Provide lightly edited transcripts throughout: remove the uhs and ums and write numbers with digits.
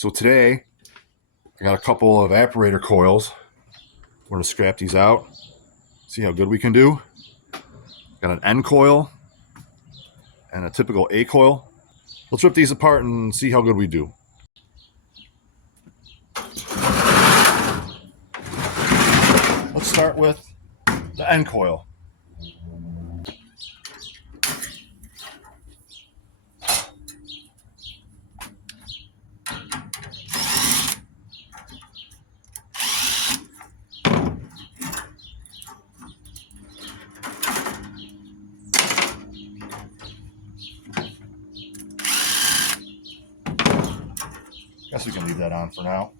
So today, I got a couple of evaporator coils. We're going to scrap these out, see how good we can do. Got an N coil and a typical A coil. Let's rip these apart and see how good we do. Let's start with the N coil. Guess we can leave that on for now.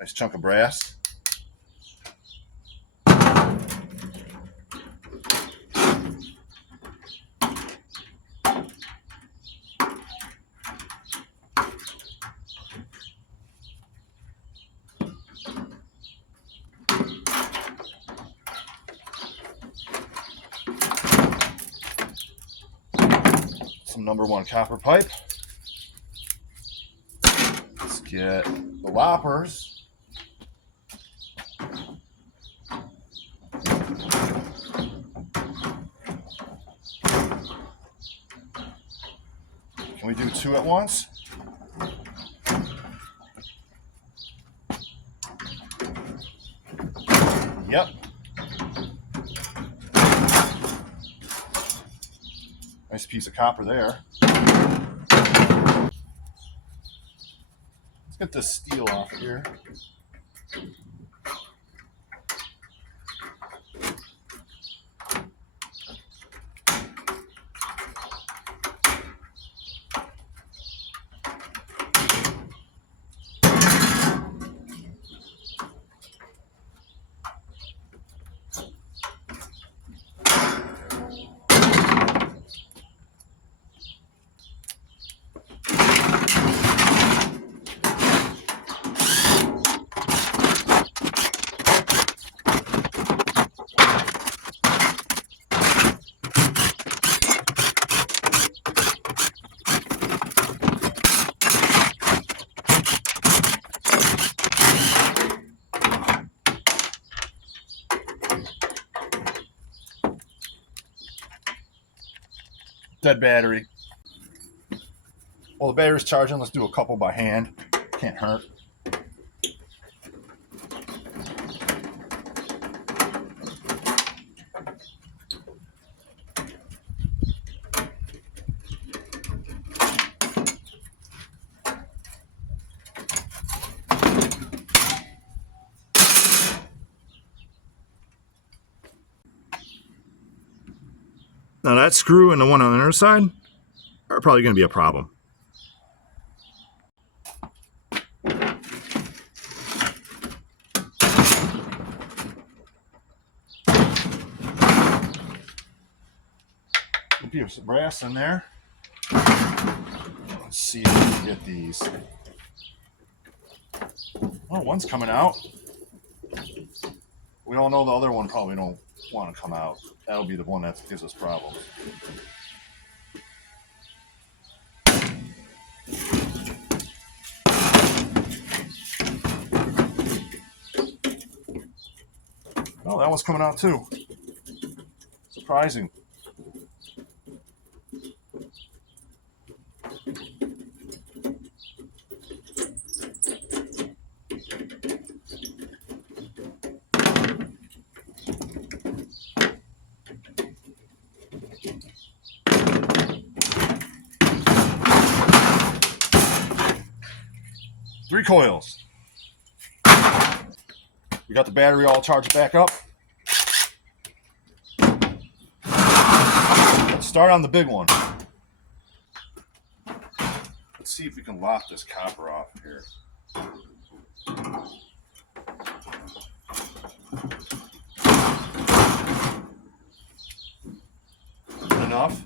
Nice chunk of brass. Some #1 copper pipe. Let's get the loppers. Can we do 2 at once? Yep. Nice piece of copper there. Let's get this steel off here. Dead battery. Well, the battery's charging. Let's do a couple by hand. Can't hurt. Now that screw and the one on the other side are probably going to be a problem. A piece of brass in there. Let's see if we can get these. Oh, one's coming out. We all know the other one probably don't want to come out. That'll be the one that gives us problems. Oh, that one's coming out too. Surprising. Three coils. We got the battery all charged back up. Let's start on the big one. Let's see if we can lock this copper off here. Enough.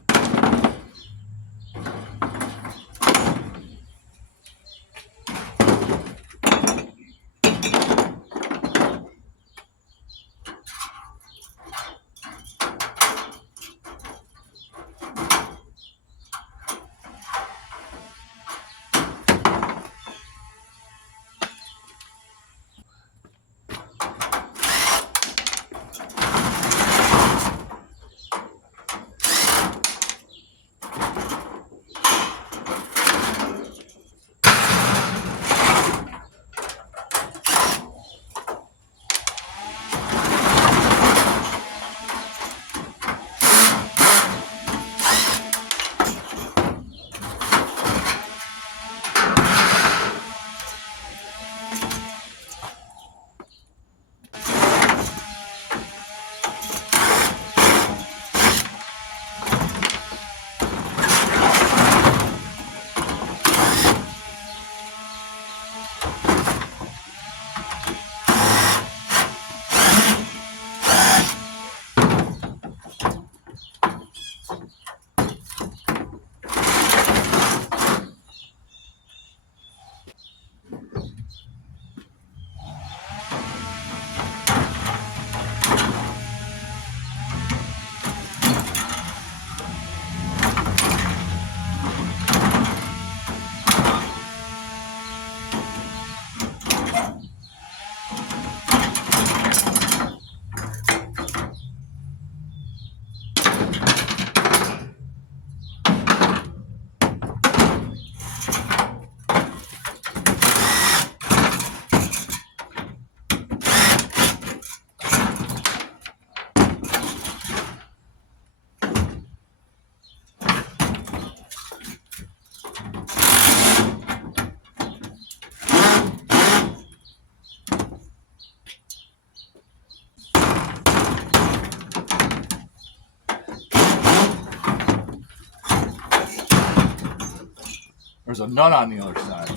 There's a nut on the other side.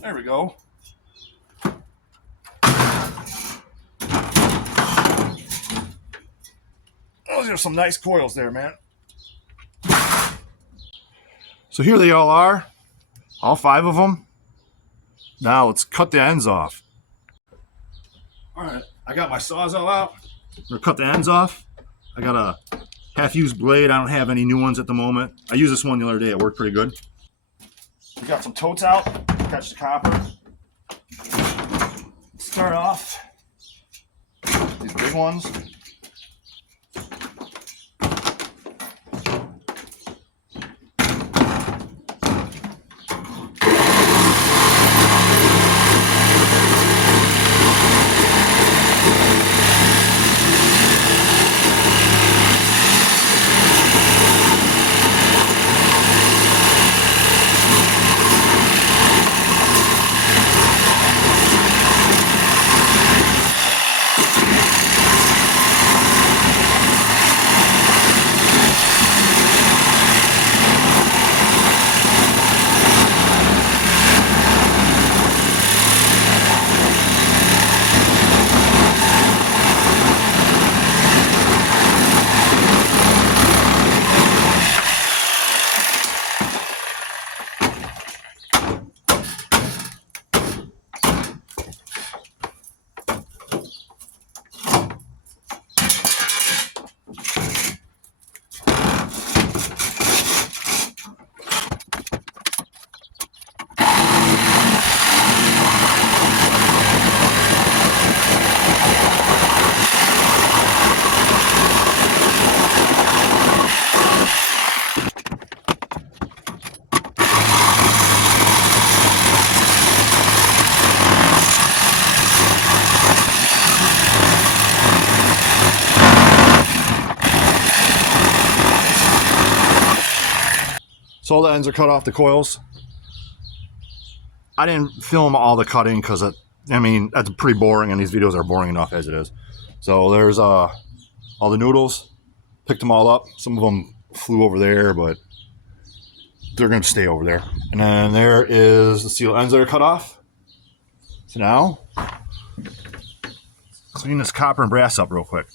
There we go. Those are some nice coils there, man. So here they all are, all 5 of them. Now let's cut the ends off. All right, I got my Sawzall out. I'm gonna cut the ends off. I got a half-used blade. I don't have any new ones at the moment. I used this one the other day. It worked pretty good. We got some totes out. Catch the copper. Start off these big ones. So all the ends are cut off the coils. I didn't film all the cutting because I mean, that's pretty boring, and these videos are boring enough as it is. So there's all the noodles. Picked them all up. Some of them flew over there, but they're going to stay over there. And then there is the steel ends that are cut off. So now, clean this copper and brass up real quick.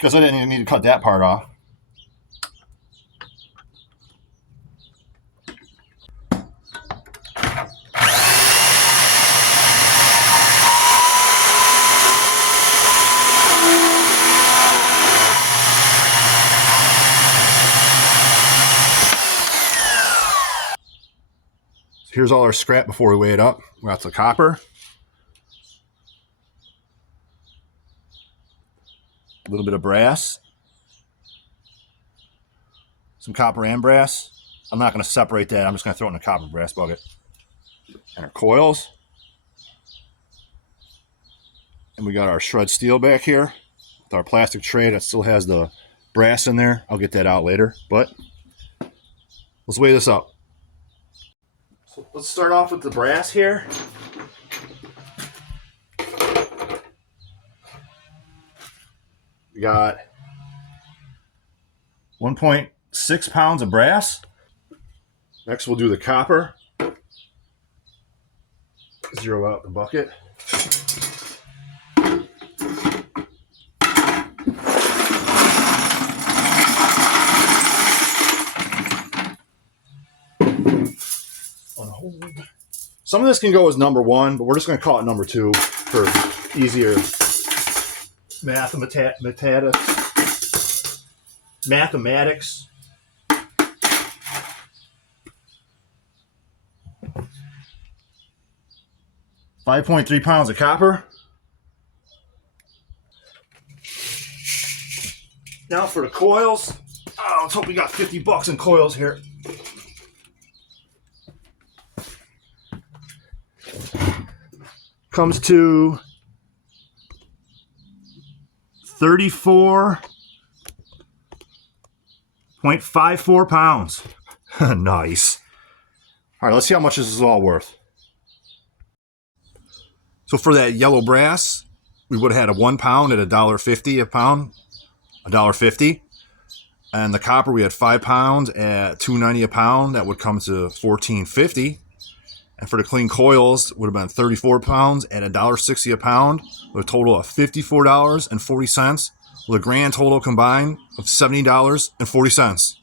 Because I didn't even need to cut that part off. So here's all our scrap before we weigh it up. We got the copper. A little bit of brass. some copper and brass. I'm not going to separate that. I'm just going to throw it in a copper brass bucket. And our coils. And we got our shred steel back here with our plastic tray that still has the brass in there. I'll get that out later, but let's weigh this up. So let's start off with the brass here. We got 1.6 pounds of brass. Next, we'll do the copper. Zero out the bucket. Some of this can go as number 1, but we're just going to call it number 2 for easier mathematics. 5.3 pounds of copper. Now for the coils. Oh, let's hope we got 50 bucks in coils here. Comes to 34.54 pounds. Nice. All right, let's see how much this is all worth. So for that yellow brass, we would have had a 1 pound at $1.50 a pound, $1.50. And the copper, we had 5 pounds at $2.90 a pound. That would come to $14.50. And for the clean coils, it would have been 34 pounds at $1.60 a pound, with a total of $54.40, with a grand total combined of $70.40.